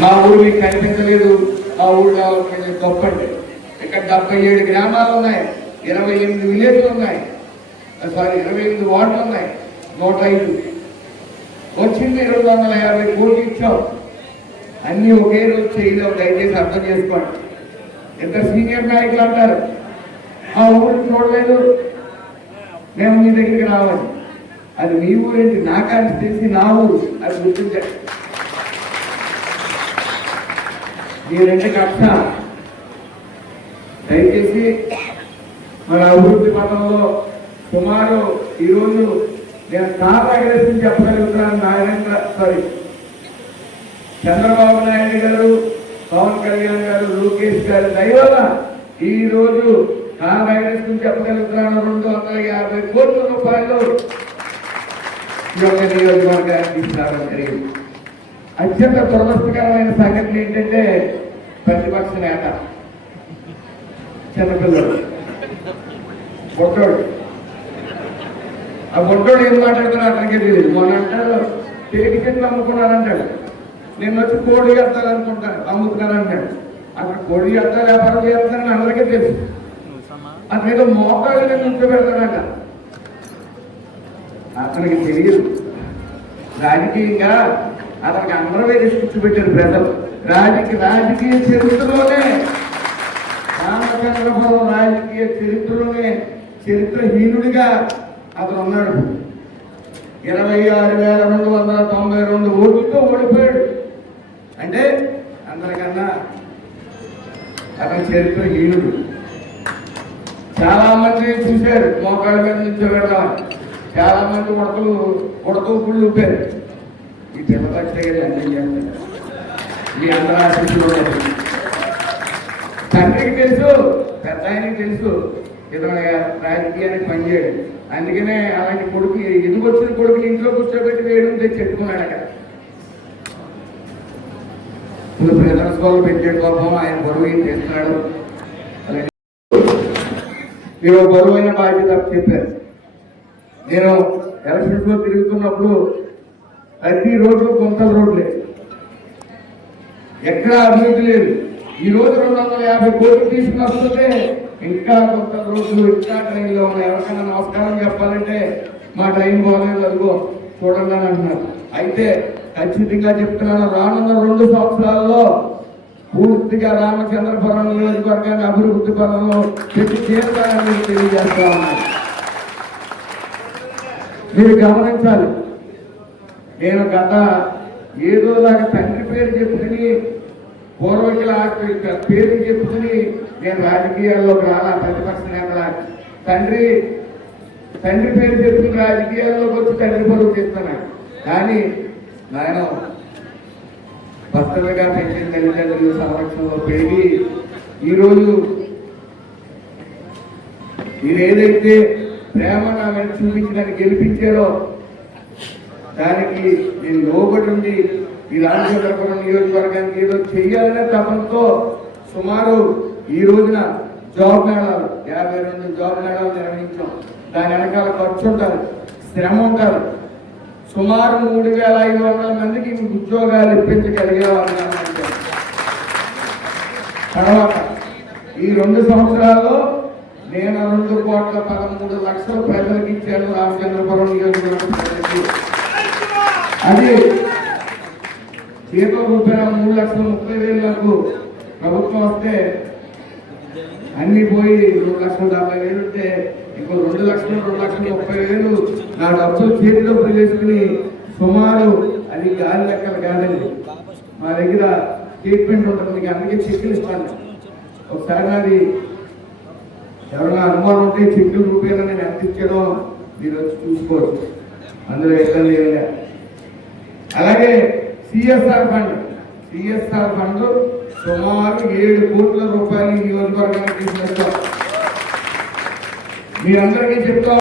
మా ఊరు మీకు కనిపించలేదు, మా ఊళ్ళో గొప్పండి. ఇక్కడ 77 గ్రామాలు ఉన్నాయి, 28 విలేజ్లు ఉన్నాయి, 28 వార్డులు ఉన్నాయి, 105 వచ్చింది. 250 కోట్లు ఇచ్చాం. అన్ని ఒకే రోజు చేయలేవు, దయచేసి అర్థం చేసుకోండి. ఎంత సీనియర్ నాయకులు అంటారు ఆ ఊరికి చూడలేదు, మేము మీ దగ్గరికి రావాలి. అది మీ ఊరేంటి, నా కాన్స్టిట్యూన్సీ, నా ఊరు, అది గుర్తించండి. మీరంటే కష్టం. దయచేసి మన అభివృద్ధి పథంలో సుమారు ఈరోజు నేను కాంగ్రెస్ చెప్పగలుగుతున్నాను. చంద్రబాబు నాయుడు గారు, పవన్ కళ్యాణ్ గారు, లోకేష్ గారు దయవల్ల ఈ రోజు కాంగ్రెస్ చెప్పగలుగుతున్నాను 250 కోట్ల రూపాయలు ఈ యొక్క నియోజకవర్గానికి తీసుకురావడం జరిగింది. అత్యంత దురదృష్టకరమైన సంఘటన ఏంటంటే ప్రతిపక్ష నేత చిన్నపిల్లడు బొట్టోడు, ఆ బొట్టోడు ఏం మాట్లాడుతున్నా అతనికే తెలియదు. మొన్న అంటాడు తేలిక చెట్లు అమ్ముకున్నారంటాడు, నేను వచ్చి కోడి చేస్తారనుకుంటాను అమ్ముతున్నారంటాడు. అక్కడ కోడి చేస్తా వ్యాపారం చేస్తానని అందరికీ తెలుసు. అతనేదో మోకాళ్ళని కూర్చోబెడతాడంట, అతనికి తెలియదు. రాజకీయంగా అతనికి అందరూ వేసి కూర్చోబెట్టారు ప్రజలు. రాజకీయ చరిత్రలోనే రామచంద్రపురం రాజకీయ చరిత్రలోనే చరిత్రహీనుడిగా అతను ఉన్నాడు. 26,292 ఓట్లతో ఓడిపోయాడు. అంటే అందరికన్నా అతని చరిత్రహీనుడు. చాలా మంది చూశారు మోకాళ్ళ మీద నుంచి పెడదామని, చాలా మంది ఉడతూ పుళ్ళు ఊపారు. ఈ పిల్లపక్ష గారి అన్నీ చేస్తారు. మీ అందరూ ఆశిస్తులు తండ్రికి తెలుసు, పెద్ద ఆయనకి తెలుసు ఇతను రాజకీయానికి పనిచేయడు. అందుకనే అలాంటి కొడుకు ఎదుగొచ్చిన కొడుకుని ఇంట్లో కూర్చోబెట్టి వేయడం తెచ్చి చెప్పుకున్నాడు. అక్కడ ఇప్పుడు ప్రజల స్కూల్ పెట్టే కోపం ఆయన బరువు ఏం చేస్తున్నాడు. మీరు బరువైన బాధ్యత చెప్పారు. నేను ఎలక్షన్స్ లో తిరుగుతున్నప్పుడు ప్రతి రోడ్లు గుంతల రోడ్లే, ఎక్కడా అభివృద్ధి లేదు. ఈ రోజు 250 కోట్లు తీసుకుని వస్తుంటే ఇంకా గుంతల రోడ్లు, ఇంకా ట్రైన్లో ఉన్నాయి. ఎవరికైనా నమస్కారం చెప్పాలంటే మా టైం బాగాలేదు, అదిగో చూడండి అని అంటున్నారు. అయితే ఖచ్చితంగా చెప్తున్నాను, రానున్న 2 సంవత్సరాల్లో పూర్తిగా రామచంద్రపురం నియోజకవర్గాన్ని అభివృద్ధి పరంలో పెట్టి చేరుతానని తెలియజేస్తా ఉన్నాను. మీరు గమనించాలి, నేను గత ఏదోలాగా తండ్రి పేరు చెప్పుకుని పూర్వకుల పేరు చెప్పుకుని నేను రాజకీయాల్లోకి రాలా. ప్రతిపక్ష నేతలా తండ్రి పేరు చెప్పుకుని రాజకీయాల్లోకి వచ్చి తండ్రి పరువు చేస్తున్నాను. కానీ నేను భక్తులుగా పెంచిన తల్లిదండ్రుల సంరక్షణలో పెరిగి ఈరోజు మీరు ఏదైతే ప్రేమ నా మీద చూపించడానికి గెలిపించారో దానికి నేను లోబడి ఉండి ఈ రామచంద్రపురం నియోజకవర్గానికి ఏదో చెయ్యాలనే తపంతో సుమారు ఈ రోజున జాబ్ మేళాలు 52 జాబ్ మేళాలు నిర్వహించాం. దాని వెనకాల ఖర్చు ఉంటారు, శ్రమ ఉంటారు. సుమారు 3,500 మందికి ఉద్యోగాలు ఇప్పించగలిగేవాళ్ళు. తర్వాత ఈ 2 సంవత్సరాల్లో నేను 2,13,00,000 ప్రజలకు ఇచ్చాను రామచంద్రపురం నియోజకవర్గం ప్రజలకి. అది చేతో రూపాయల 3,30,000 ప్రభుత్వం వస్తే అన్ని పోయి 2,70,000 ఉంటే ఇంకో 2,00,000 నా డబ్బులు చేతి డబ్బులు చేసుకుని సుమారు అది గాలి లెక్కలు కాదండి. మా దగ్గర స్టేట్మెంట్ ఉంటుంది, మీకు అందుకే చెక్కులు ఇస్తాను. ఒకసారి నాది ఎవరైనా అనుమానం ఉంటే చెక్కుల రూపాయలు నేను ఎంత ఇచ్చానో మీరు వచ్చి చూసుకోవచ్చు, అందులో ఎక్కడ లేదు. అలాగే సిఎస్ఆర్ ఫండ్ సుమారు 7 కోట్ల రూపాయలు నియోజకవర్గానికి తీసుకొచ్చాం. మీరందరికీ చెప్తాం.